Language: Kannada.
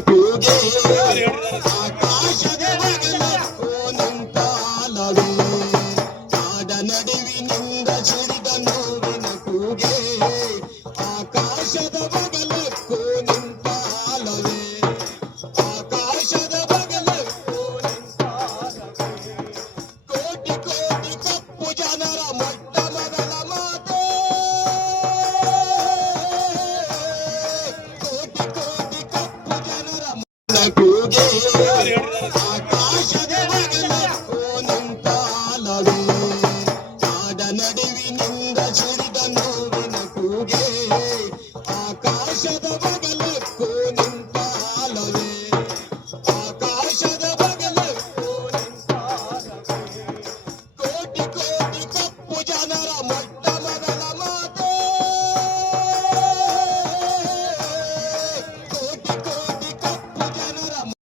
ಕೂಗೆ ಆಕಾಶದ ಬಗಲಕ್ಕೂ ನಿಂತಾಲವೇ ಕಾಡ ನಡುವಿನಿಂದ ಸಿಡಿದ ನೋವಿನ ಕೂಗೆ ಆಕಾಶದ ಬಗಲಕ್ಕೂ ನಿಂತಾಲವೇ ಆಕಾಶದ ಬಗಲಕ್ಕೂ ನಿಂತಾಲವೇ ಕೋಟಿ ಕೋಟಿ ಕಪ್ಪು ಜನರ ಮೊಟ್ಟ ಮೊದಲ ಮಾತೆ ಕೋಟಿ ಕೋಟಿ ಕಪ್ಪು ಜನರ ಕೂಗೆ